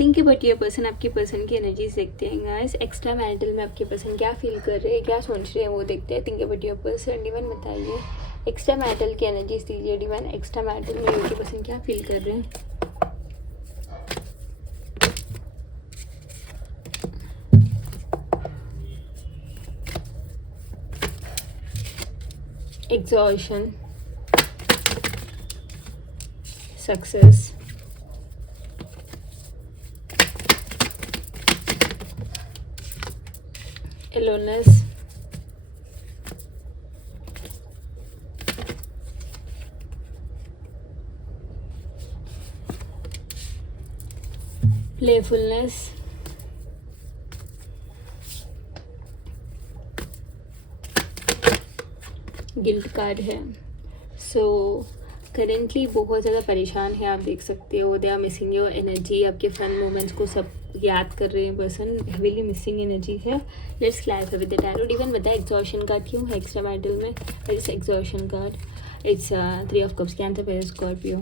Think about your person, आपकी person की energies देखते हैं गाइस। एक्स्ट्रा मैरिटल में आपके पर्सन क्या फील कर रहे हैं, क्या सोच रहे हैं, वो देखते हैं। Think about your person, divine बताइए। एक्स्ट्रा मैरिटल की एनर्जीज दीजिए डिवाइन। एक्स्ट्रा मैरिटल में आपके पर्सन क्या फील कर रहे हैं। Exhaustion, success, aloneness, playfulness, guilt card है। सो करेंटली बहुत ज़्यादा परेशान है, आप देख सकते हो। They are missing your energy, आपके फन मोमेंट्स को सब याद कर रहे हैं पर्सन। हेवीली मिसिंग एनर्जी है। Let's clarify with the tarot. Divine बताए एग्जॉशन कार्ड क्यों है एक्स्ट्रा मैरिटल में। It's exhaustion card. It's 3 of cups, Cancer, Paris, Scorpio.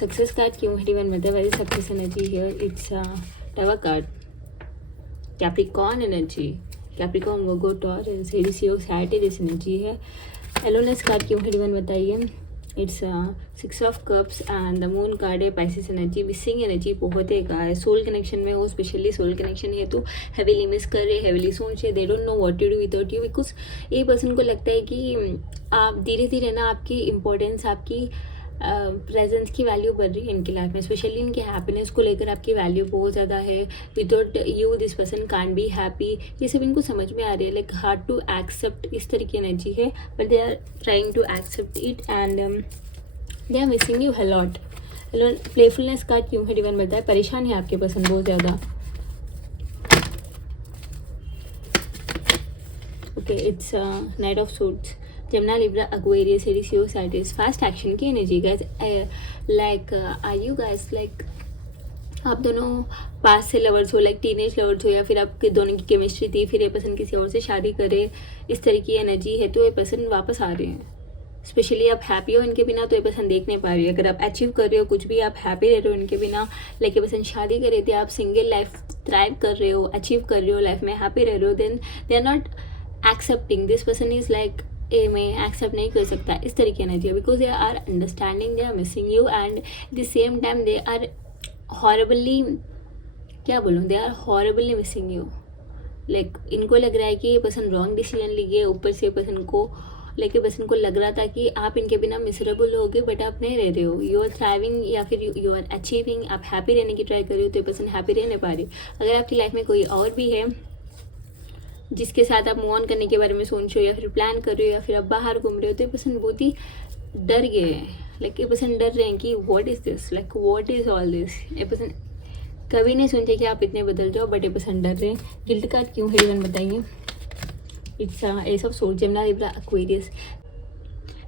Success card क्यों है डिवाइन बताए। Very success energy here. It's tower card. Capricorn energy, Capricorn, Virgo, Taurus, Aries, Sagittarius energy है। एलोनेस card क्यों है divine बताइए। It's 6 of cups and the moon card है। Pisces energy, missing energy बहुत है गाइस। सोल कनेक्शन में हो, specially soul connection है तो हेवीली मिस कर रहे, हेवीली सोच रहे। They don't know what to do without you, because ये पर्सन को लगता है कि आप धीरे धीरे ना आपकी इम्पोर्टेंस, आपकी प्रेजेंस की वैल्यू बढ़ रही है इनकी लाइफ में। स्पेशली इनके हैप्पीनेस को लेकर आपकी वैल्यू बहुत ज़्यादा है। Without you this person can't be happy, ये सब इनको समझ में आ रही है। लाइक हार्ड टू एक्सेप्ट, इस तरह की एनर्जी है, but they are trying to accept it and they are missing you a lot. Playfulness card क्यों है डिवाइन बताए। परेशान है आपके पर्सन बहुत ज़्यादा। Okay, it's knight of suits, Gemini, Libra, Aquarius, Aries, Leo, Sagittarius, fast action की energy guys. Like are you guys like आप दोनों पास से लवर्स हो, लाइक टीनेज लवर्स हो, या फिर आपके दोनों की केमिस्ट्री थी, फिर ये पर्सन किसी और से शादी करे, इस तरह की एनर्जी है तो ये पर्सन वापस आ रहे हैं। स्पेशली आप हैप्पी हो इनके बिना तो ये पर्सन देख नहीं पा रही है। अगर आप अचीव कर रहे हो कुछ भी, आप हैप्पी रह रहे हो इनके बिना, लाइक ये पर्सन शादी कर रहे थे, आप सिंगल लाइफ थ्राइव कर रहे हो, अचीव कर रहे हो, लाइफ में हैप्पी रह रहे हो, then they are not accepting. This person is like a में एक्सेप्ट नहीं कर सकता इस तरह की एनर्जी है, because they are understanding, they are missing you and the same time they are horribly, क्या बोलूँ, they are horribly missing you. Like इनको लग रहा है कि ये पर्सन रॉन्ग डिसीजन लिए, ऊपर से पर्सन को लेके पर्सन को लग रहा था कि आप इनके बिना मिसरेबल होगे, बट आप नहीं रह रहे हो। यू आर थ्राइविंग या फिर यू आर अचीविंग, आप हैप्पी रहने की ट्राई कर रहे हो तो ये पर्सन हैप्पी रह नहीं पा रही। अगर आपकी लाइफ में कोई और भी है जिसके साथ आप मूव ऑन करने के बारे में सोच रहे हो, या फिर प्लान कर रहे हो, या फिर आप बाहर घूम रहे हो, तो ये पर्सन बहुत ही डर गए हैं। लाइक ये पर्सन डर रहे हैं कि what is this, like what is all this. ये पर्सन कभी नहीं सोचे कि आप इतने बदल जाओ, बट ये पर्सन डर रहे हैं। गिल्ट कार्ड क्यों है इवन बताइए। It's S of swords, Gemini, Libra, Aquarius.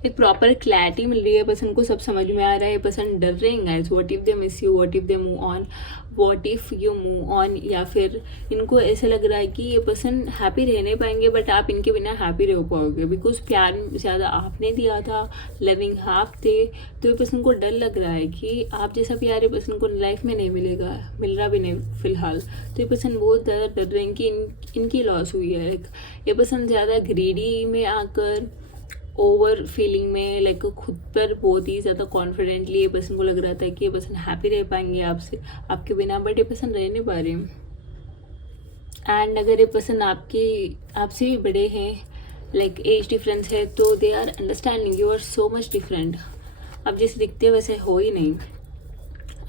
एक प्रॉपर क्लैरिटी मिल रही है पर्सन को, सब समझ में आ रहा है। पर्सन डर रहे हैं guys, what if they miss you, what if they move on, what if you move on, या फिर इनको ऐसा लग रहा है कि ये पर्सन हैप्पी रह नहीं पाएंगे, बट आप इनके बिना हैप्पी रह पाओगे, बिकॉज प्यार ज़्यादा आपने दिया था, लविंग हाफ थे, तो ये पर्सन को डर लग रहा है कि आप जैसा प्यार ये पर्सन को लाइफ में नहीं मिलेगा, मिल रहा भी नहीं फिलहाल। तो ये पर्सन बहुत ज़्यादा डर रहे हैं कि इनकी लॉस हुई है। ये पर्सन ज़्यादा ग्रीडी में आकर, ओवर फीलिंग में, लाइक खुद पर बहुत ही ज़्यादा कॉन्फिडेंटली ये पर्सन को लग रहा था कि ये पर्सन हैप्पी रह पाएंगे आपसे, आपके बिना, बट ये पर्सन रह नहीं पा रहे। एंड अगर ये पर्सन आपसे भी बड़े हैं, लाइक एज डिफरेंस है, तो they are understanding you are so much different. आप जैसे दिखते हो वैसे हो ही नहीं,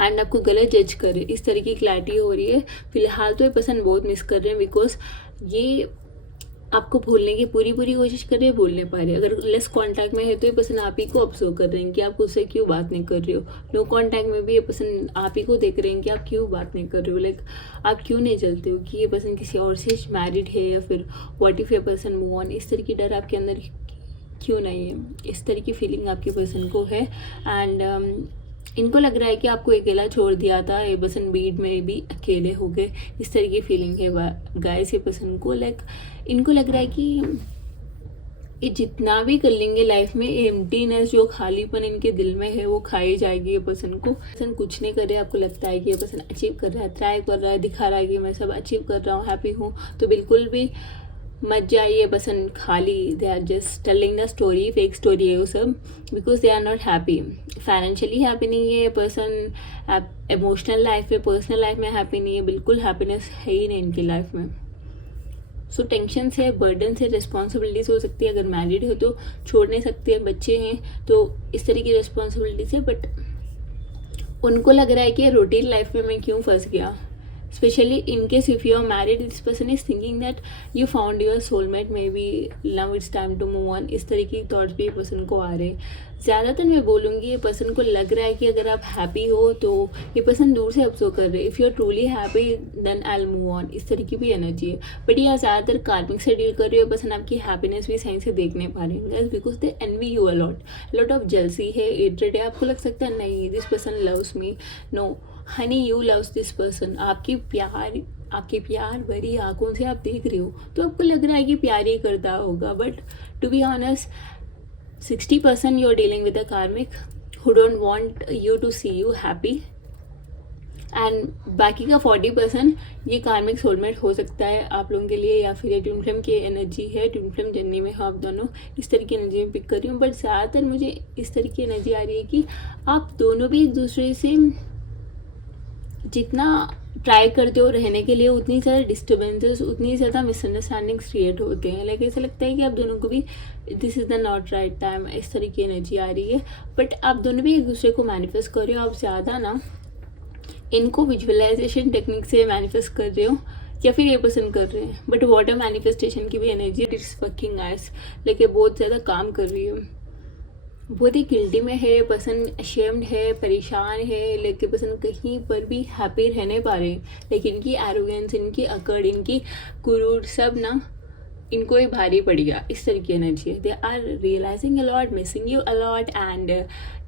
एंड आपको गलत जज करे, इस तरह की क्लैरिटी हो रही है। फिलहाल तो ये पर्सन बहुत मिस कर रहे हैं, बिकॉज ये आपको भूलने की पूरी कोशिश कर रहे हैं, भूल नहीं पा रहे। अगर लेस कांटेक्ट में है तो ये पर्सन आप ही को ऑब्जर्व कर रहे हैं कि आप उससे क्यों बात नहीं कर रहे हो। नो कांटेक्ट में भी ये पर्सन आप ही को देख रहे हैं कि आप क्यों बात नहीं कर रहे हो, लाइक आप क्यों नहीं जलते हो कि ये पर्सन किसी और से मैरिड है, या फिर व्हाट इफ ये पर्सन मूव ऑन, इस तरह की डर आपके अंदर क्यों नहीं है, इस तरह की फीलिंग आपके पर्सन को है। एंड इनको लग रहा है कि आपको अकेला छोड़ दिया था, ये पर्सन बीट में भी अकेले हो गए, इस तरह की फीलिंग है गाइस ये पर्सन को। लाइक इनको लग रहा है कि ये जितना भी कर लेंगे लाइफ में, एम्प्टीनेस जो खालीपन इनके दिल में है वो खाई जाएगी। ये पर्सन को, पर्सन कुछ नहीं कर रहे, आपको लगता है कि ये पर्सन अचीव कर रहा है, ट्राई कर रहा है, दिखा रहा है कि मैं सब अचीव कर रहा हूँ, हैप्पी हूँ, तो बिल्कुल भी मत जाइए। पर्सन खाली, they are just telling the story, fake story है वो सब, because they are not happy. Financially happy नहीं है पर्सन, इमोशनल लाइफ में, पर्सनल लाइफ में हैप्पी नहीं है, बिल्कुल हैप्पीनेस है ही नहीं इनकी लाइफ में। सो टेंशन से, बर्डन से, रिस्पॉन्सिबिलिटीज हो सकती है, अगर मैरिड हो तो छोड़ नहीं सकते हैं, बच्चे हैं तो इस तरह की रिस्पॉन्सिबिलिटीज है, बट उनको लग रहा है कि रूटीन लाइफ में मैं क्यों फंस गया। Especially in case if you are married, this person is thinking that you found your soulmate, maybe now it's time to move on, इस तरह की थॉट्स भी पर्सन को आ रहे हैं। ज़्यादातर मैं बोलूँगी ये पर्सन को लग रहा है कि अगर आप हैप्पी हो तो ये पर्सन दूर से ऑब्जर्व कर रहे हैं। If you are truly happy then I will move on, इस तरह की भी एनर्जी है। बट ये ज़्यादातर कार्मिक से डील कर रही है पर्सन, आपकी हैप्पीनेस भी सही से देख नहीं पा रहे हैं because they envy you lot of jealousy है, हेट्रेड है। आपको लग सकता है नहीं this person loves me, no honey you loves this person. आपके प्यार भरी आंखों से आप देख रहे हो तो आपको लग रहा है कि प्यार ही करता होगा, but to be honest 60% you are dealing with a karmic who don't want you to see you happy, and बाकी का 40% ये कार्मिक सोलमेट हो सकता है आप लोगों के लिए, या फिर ये ट्विन फ्लेम की एनर्जी है, ट्विन फ्लेम जर्नी में हो आप दोनों, इस तरह की एनर्जी में पिक कर रही हूँ। बट ज़्यादातर मुझे इस तरह की एनर्जी आ रही है कि आप दोनों भी एक दूसरे से जितना ट्राई करते हो रहने के लिए, उतनी ज़्यादा डिस्टर्बेंसेस, उतनी ज़्यादा मिसअंडरस्टैंडिंग्स क्रिएट होते हैं। लाइक ऐसा लगता है कि आप दोनों को भी this is the not right time, इस तरह की एनर्जी आ रही है। बट आप दोनों भी एक दूसरे को मैनिफेस्ट कर रहे हो, आप ज़्यादा ना इनको विजुअलाइजेशन टेक्निक से मैनिफेस्ट कर रहे हो या फिर ये पसंद कर रहे हैं। बट वाटर मैनिफेस्टेशन की भी एनर्जी इट्स वर्किंग आइस, लेके बहुत ज़्यादा काम कर रही है। बहुत ही गिल्टी में है पर्सन, अशेम्ड है, परेशान है, लेकिन पर्सन कहीं पर भी हैप्पी रह नहीं पा रहे। लेकिन इनकी एरोगेंस, इनकी अकड़, इनकी गुरूर सब ना इनको ही भारी पड़ गया, इस तरह की एनर्जी है। They are realising a lot, missing you a lot, and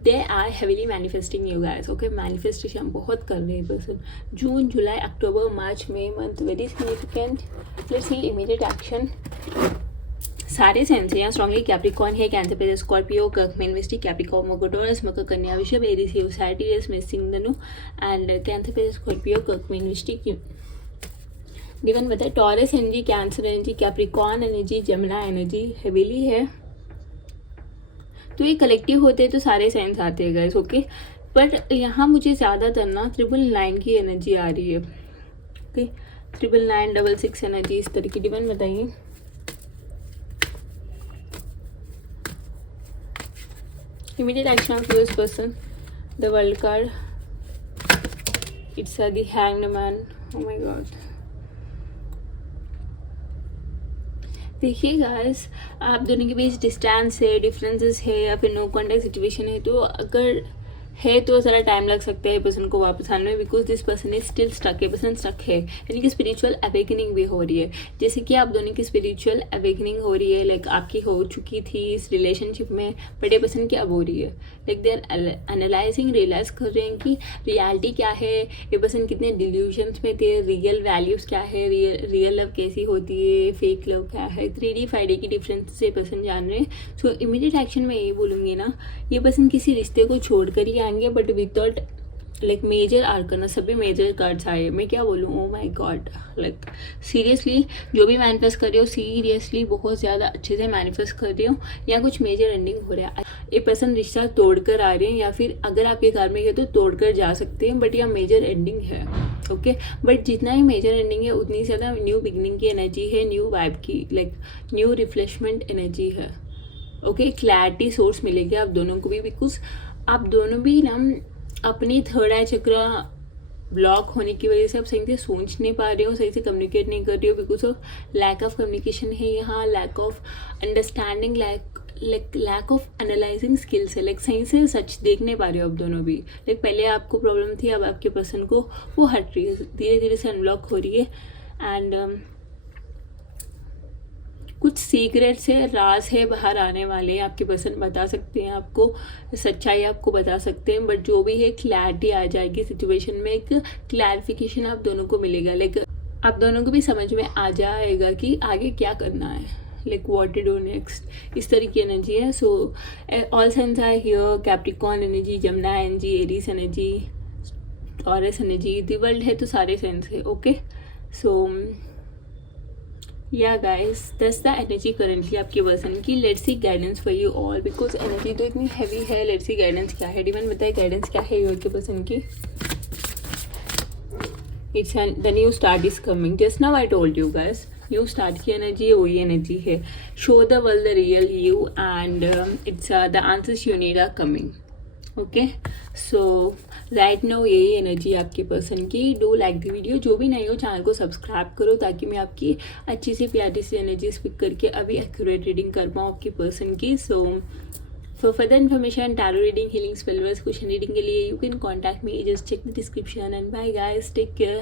they are heavily manifesting you guys. Okay, manifestation बहुत कर रहे हैं person. June, July, October, March, May month very significant. Let's see immediate action. सारे सेंस यहाँ strongly Capricorn है, Cancer पे Scorpio, कर्क में इन्वेस्टी, कैप्रिकॉर्न, मकर, मकर, कन्या, वृषभ, एरीज, सैजिटेरियस में सिंह, एंड कैंसर पे स्कॉर्पियो, कर्क में इन्वेस्टी की गिवन बताए। Taurus energy, cancer energy, Capricorn energy, Jamuna energy heavily है। तो ये कलेक्टिव होते हैं तो सारे साइंस आते हैं गाइस। ओके, बट यहाँ मुझे ज़्यादातर ना 999 की एनर्जी आ रही है। ओके, 999, 66 एनर्जी, इस तरह की डिवन बताइए। Immediate action of this person, the world card, it's the hanged man. Oh my god, देखिए गाइस, आप दोनों के बीच डिस्टेंस है, डिफरेंसेस है, या फिर नो कॉन्टैक्ट सिचुएशन है, तो अगर है तो ज़रा टाइम लग सकता है पर्सन को वापस आने में, because this person is still stuck है, पर्सन स्टक है, यानी कि स्पिरिचुअल अवेकनिंग भी हो रही है। जैसे कि आप दोनों की स्पिरिचुअल अवेकनिंग हो रही है, लाइक आपकी हो चुकी थी इस रिलेशनशिप में, बट ये पर्सन की अब हो रही है। Like they are analysing, realise कर रहे हैं कि रियलिटी क्या है, ये पर्सन कितने डिल्यूजन्स में थे, रियल वैल्यूज़ क्या है, रियल लव कैसी होती है, फेक लव क्या है, 3D 5D की डिफरेंस से पर्सन जान रहे हैं। सो इमीडिएट एक्शन में यही बोलूँगी ना, ये पर्सन किसी रिश्ते को छोड़ कर ही आएंगे, but without like major arcana, सभी मेजर कार्ड्स आए। मैं क्या बोलूँ, oh my god, like seriously जो भी मैनिफेस्ट कर रहे हो, सीरियसली बहुत ज़्यादा अच्छे से मैनिफेस्ट कर रहे हो, या कुछ मेजर एंडिंग हो रहा है। ये पर्सन रिश्ता तोड़कर आ रहे हैं, या फिर अगर आपके घर में है तो तोड़कर जा सकते हैं, बट यह मेजर एंडिंग है। ओके, बट जितना ही मेजर एंडिंग है उतनी ज़्यादा न्यू बिगनिंग की एनर्जी है, न्यू वाइब की, लाइक न्यू रिफ्रेशमेंट एनर्जी है। ओके, क्लैरिटी सोर्स मिलेगी आप दोनों को भी, बिकॉज आप दोनों भी ना अपनी थर्ड आई चक्र ब्लॉक होने की वजह से आप सही से सोच नहीं पा रहे हो, सही से कम्युनिकेट नहीं कर रहे हो, because of lack of communication है यहाँ, lack of understanding, lack of analysing skills है। लाइक सही से सच देख नहीं पा रहे हो आप दोनों भी। लाइक पहले आपको प्रॉब्लम थी, अब आपके पर्सन को वो हट रही है, धीरे धीरे से अनब्लॉक हो रही है। एंड कुछ सीक्रेट से राज है बाहर आने वाले, आपके पर्सन बता सकते हैं आपको, सच्चाई आपको बता सकते हैं, बट जो भी है क्लैरिटी आ जाएगी सिचुएशन में, एक क्लैरिफिकेशन आप दोनों को मिलेगा। लाइक आप दोनों को भी समझ में आ जाएगा कि आगे क्या करना है। Like what to do next, इस तरह की एनर्जी है. So all signs are here, Capricorn energy, Gemini energy, Aries energy, Taurus energy, the world है तो सारे साइंस है. Okay, so yeah guys that's the energy currently आपके पर्सन की. Let's see guidance for you all, because energy तो इतनी heavy है. Let's see guidance क्या है. डिवाइन बताए गाइडेंस क्या है योर के पर्सन की. It's the new start is coming. Just now I told you guys, new start की एनर्जी है, वही एनर्जी है. Show the world the real you and it's the answers you need are coming. Okay, so right now यही energy आपके person की. Do like the video. जो भी नहीं हो चैनल को सब्सक्राइब करो ताकि मैं आपकी अच्छी सी प्यारी सी एनर्जी पिक करके अभी एक्यूरेट रीडिंग कर पाऊँ आपकी पर्सन की. So for further information, tarot reading, healing, spell words, question reading के लिए you can contact me. Just check the description and bye guys, take care.